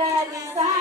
Daddy,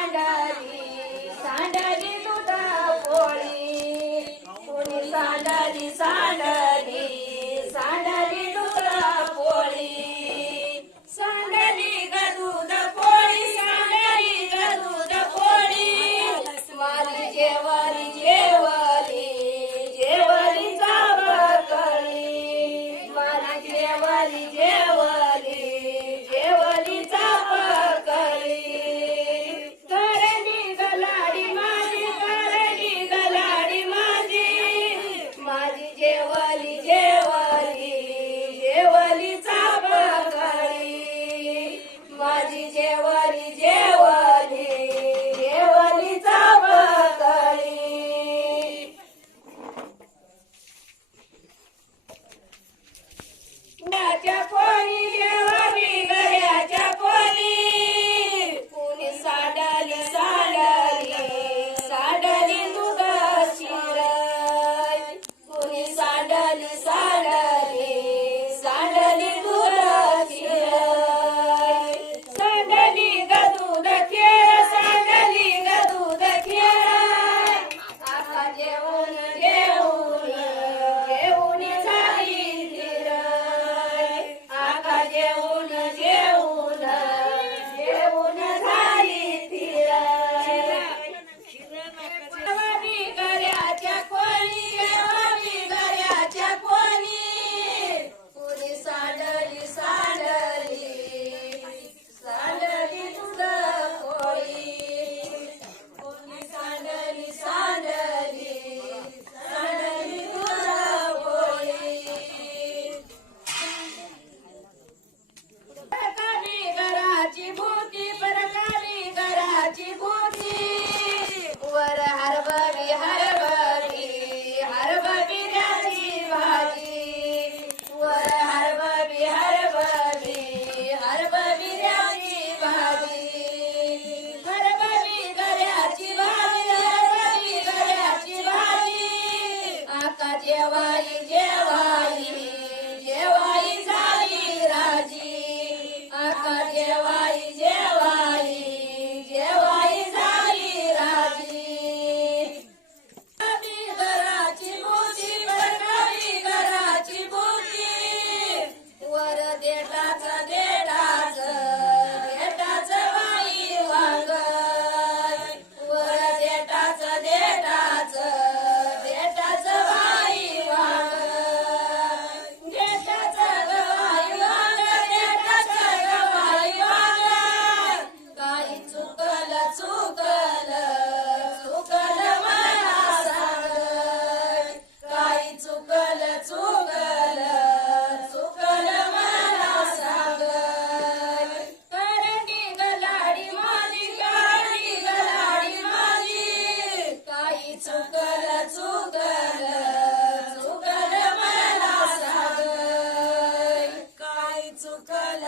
Cadê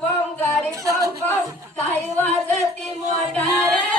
बम बम गाडी बम बम काही वाजती motor